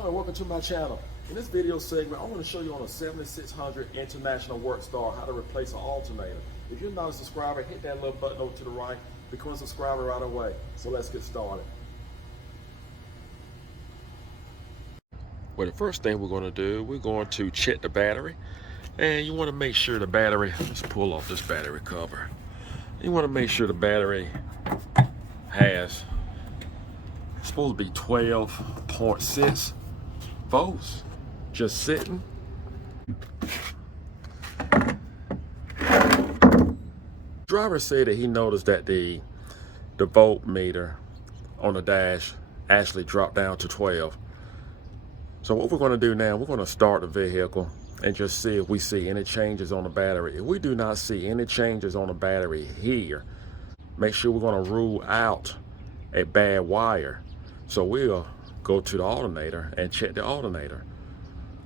on and welcome to my channel. In this video segment, I want to show you on a 7600 International WorkStar how to replace an alternator. If you're not a subscriber, hit that little button over to the right, become a subscriber right away. So let's get started. Well, the first thing we're going to do, we're going to check the battery. And you want to make sure the battery, let's pull off this battery cover. You want to make sure the battery has, it's supposed to be 12.6 volts, just sitting. Driver said that he noticed that the voltmeter on the dash actually dropped down to 12. So what we're going to do now, we're going to start the vehicle and just see if we see any changes on the battery. If we do not see any changes on the battery here, make sure we're going to rule out a bad wire. So we'll go to the alternator and check the alternator.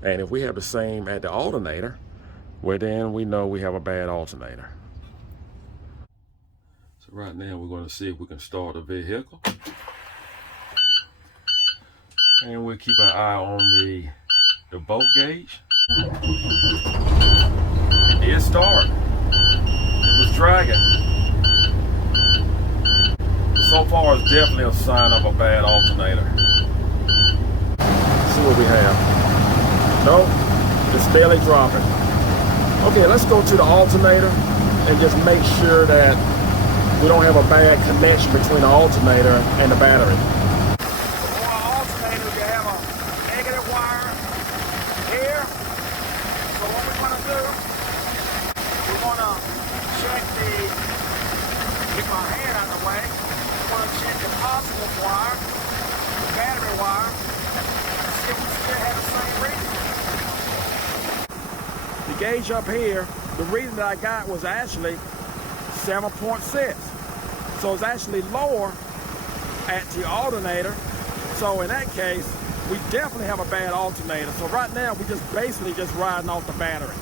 And if we have the same at the alternator, well then we know we have a bad alternator. So right now we're going to see if we can start the vehicle. And we'll keep an eye on the volt gauge. It did start. It was dragging. So far, it's definitely a sign of a bad alternator. Let's see what we have. Nope, it's steadily dropping. Okay, let's go to the alternator and just make sure that we don't have a bad connection between the alternator and the battery. Get my hand out of the way. I want to check the positive wire, the battery wire, and see if we still have the same reading. The gauge up here, the reading that I got was actually 7.6. So it's actually lower at the alternator. So in that case, we definitely have a bad alternator. So right now, we just basically just riding off the battery.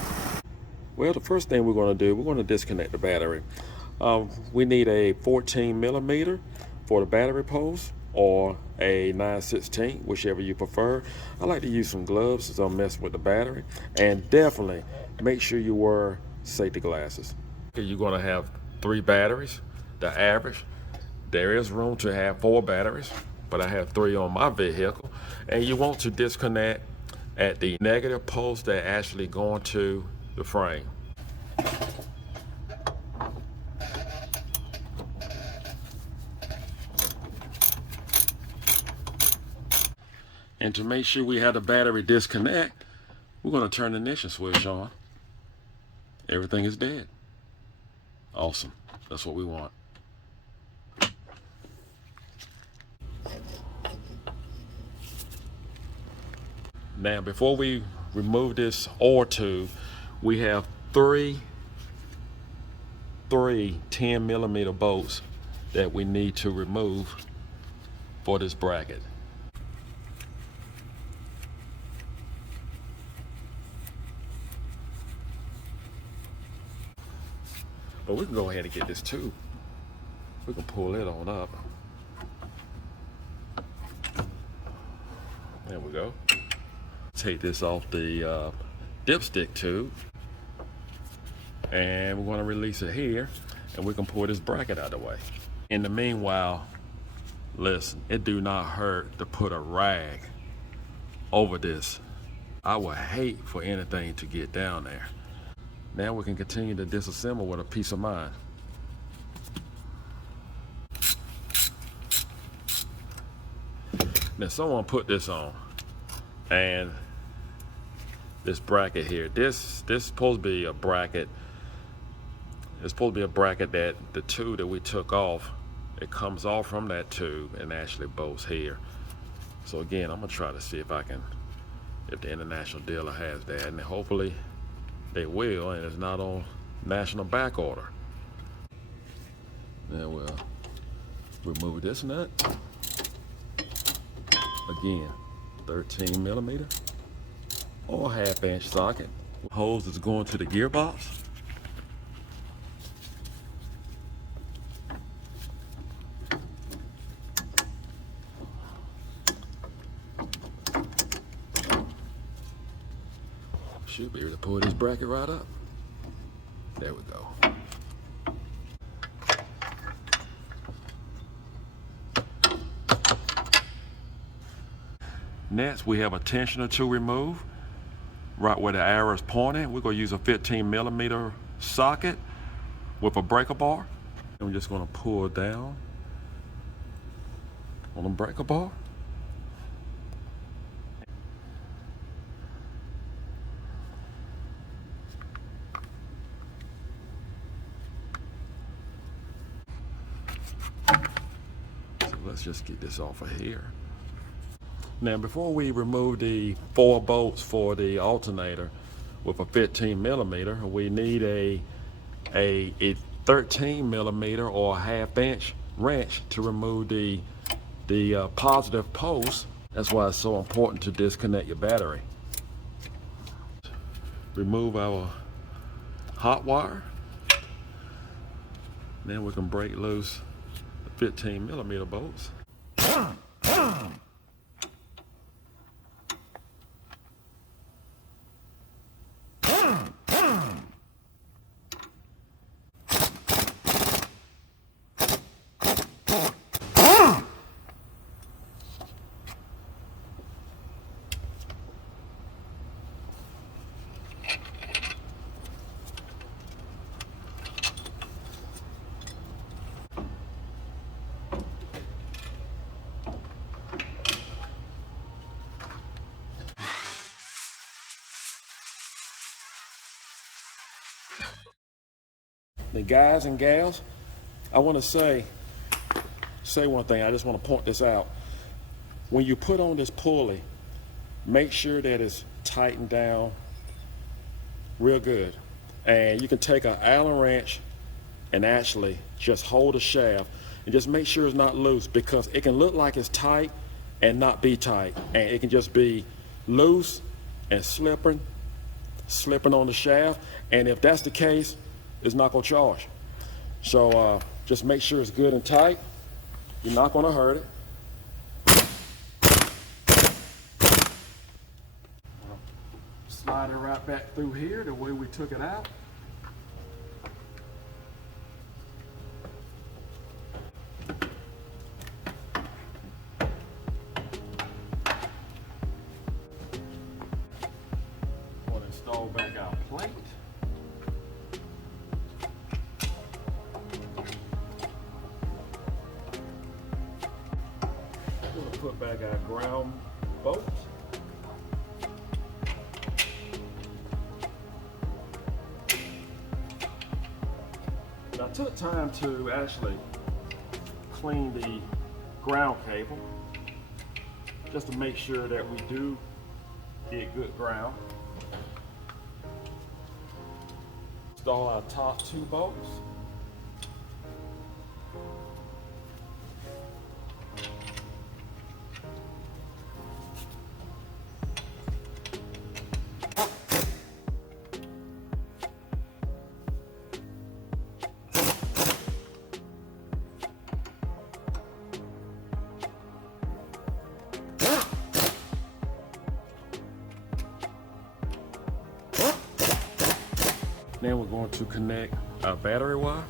Well, the first thing we're going to do, we're going to disconnect the battery. We need a 14 millimeter for the battery post or a 9/16, whichever you prefer. I like to use some gloves since I'm messing with the battery. And definitely make sure you wear safety glasses. Okay, you're going to have 3 batteries, the average. There is room to have 4 batteries, but I have 3 on my vehicle. And you want to disconnect at the negative post that actually going to the frame. And to make sure we have the battery disconnect, we're going to turn the ignition switch on. Everything is dead. Awesome. That's what we want. Now, before we remove this oil tube, we have three 10 millimeter bolts that we need to remove for this bracket. But we can go ahead and get this tube. We can pull it on up. There we go. Take this off the dipstick tube. And we're going to release it here. And we can pull this bracket out of the way. In the meanwhile, listen, it do not hurt to put a rag over this. I would hate for anything to get down there. Now we can continue to disassemble with a peace of mind. Now someone put this on, and this bracket here, this is supposed to be a bracket. It's supposed to be a bracket that the tube that we took off, it comes off from that tube and actually bolts here. So again, I'm gonna try to see if if the international dealer has that, and hopefully they will, and it's not on national back order. Now we'll remove this nut. Again, 13 millimeter or 1/2 inch socket. Hose is going to the gearbox. Should be able to pull this bracket right up. There we go. Next, we have a tensioner to remove. Right where the arrow is pointing, we're going to use a 15mm socket with a breaker bar. And we're just going to pull down on the breaker bar. So let's just get this off of here. Now, before we remove the 4 bolts for the alternator with a 15mm, we need a 13mm or a 1/2" wrench to remove the positive post. That's why it's so important to disconnect your battery. Remove our hot wire. Then we can break loose the 15mm bolts. The guys and gals, I want to say one thing. I just want to point this out. When you put on this pulley, make sure that it's tightened down real good. And you can take an Allen wrench and actually just hold the shaft and just make sure it's not loose, because it can look like it's tight and not be tight. And it can just be loose and slipping on the shaft. And if that's the case, it's not going to charge. So just make sure it's good and tight. You're not going to hurt it. Slide it right back through here the way we took it out. We'll install back our plate. Put back our ground bolt. And I took time to actually clean the ground cable just to make sure that we do get good ground. Install our top 2 bolts. Then we're going to connect our battery wire.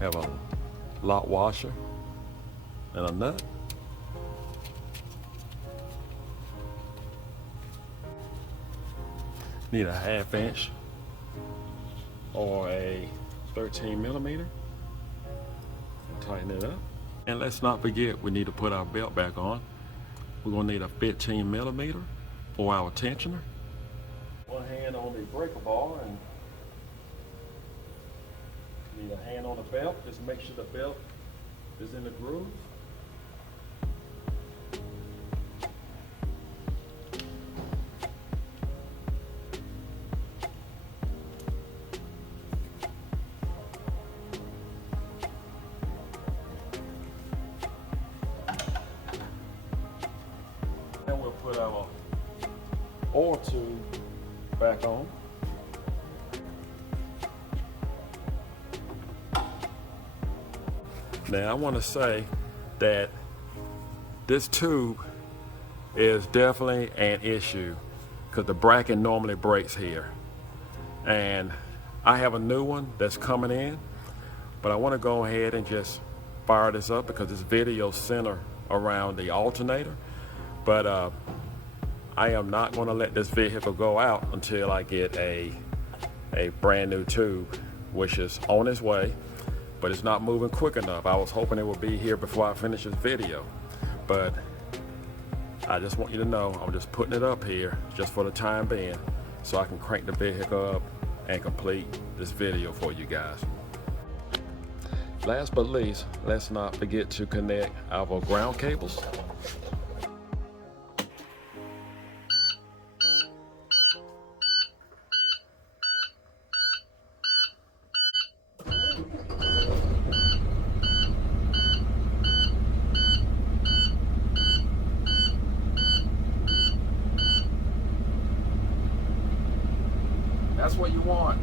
Have a lock washer and a nut. Need a 1/2" or a 13mm. Tighten it up. And let's not forget, we need to put our belt back on. We're going to need a 15mm for our tensioner. One hand on the breaker bar and need a hand on the belt. Just make sure the belt is in the groove. Put our oil tube back on. Now I want to say that this tube is definitely an issue because the bracket normally breaks here. And I have a new one that's coming in, but I want to go ahead and just fire this up because this video center around the alternator. But I am not going to let this vehicle go out until I get a brand new tube, which is on its way, but it's not moving quick enough. I was hoping it would be here before I finish this video, but I just want you to know I'm just putting it up here just for the time being so I can crank the vehicle up and complete this video for you guys. Last but least, let's not forget to connect our ground cables. That's what you want.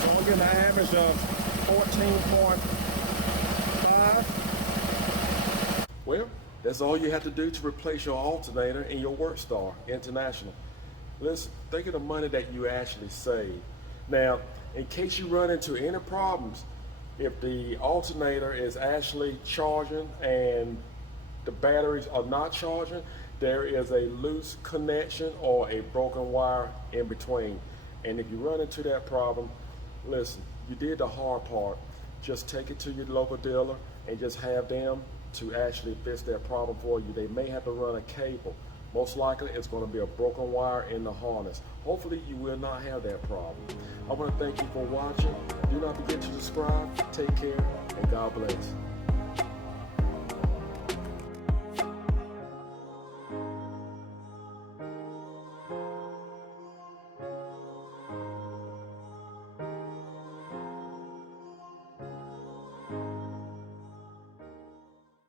So I'm getting an average of 14.5. Well, that's all you have to do to replace your alternator in your WorkStar International. Listen, think of the money that you actually save. Now, in case you run into any problems, if the alternator is actually charging and the batteries are not charging, there is a loose connection or a broken wire in between. And if you run into that problem, listen, you did the hard part. Just take it to your local dealer and just have them to actually fix that problem for you. They may have to run a cable. Most likely it's going to be a broken wire in the harness. Hopefully you will not have that problem. I want to thank you for watching. Do not forget to subscribe. Take care and God bless.